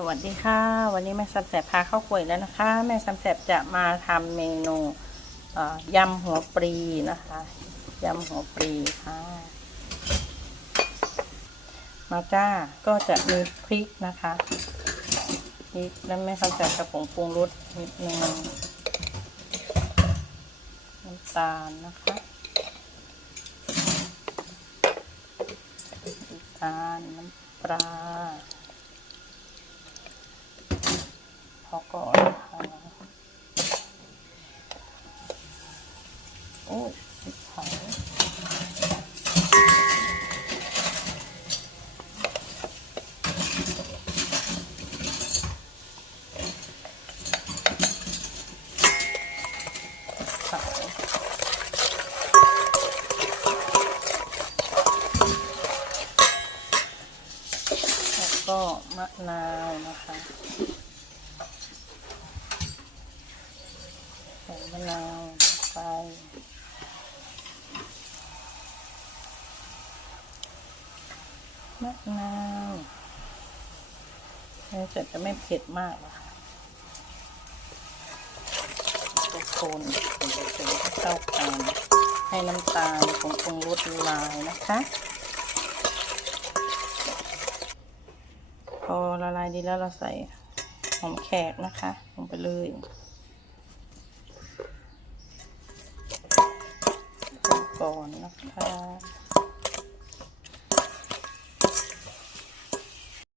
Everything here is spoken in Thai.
สวัสดีค่ะ วันนี้แม่ซัมแสบพาเข้าครัวอีกแล้วนะคะ แม่ซัมแสบจะมาทำเมนูยำหัวปลีนะคะยำหัวปลีค่ะ มาจ้าก็จะมีพริกนะคะพริกแล้วแม่ซัมแสบจะผงปรุงรสนิดนึงน้ำตาลนะคะน้ำตาลน้ำปลา พอก่อนนะคะ โอ้ยผิดเผาแล้วก็มะนาวนะคะใส่มะนาว ไปมะนาวนี่จะจะไม่เผ็ดมากนะคะจะคนคนจะคนให้เข้ากันให้น้ำตาลของปรุงรสละลายนะคะ พอละลายดีแล้วเราใส่หอมแขกนะคะ ลงไปเลย ก่อนนะคะ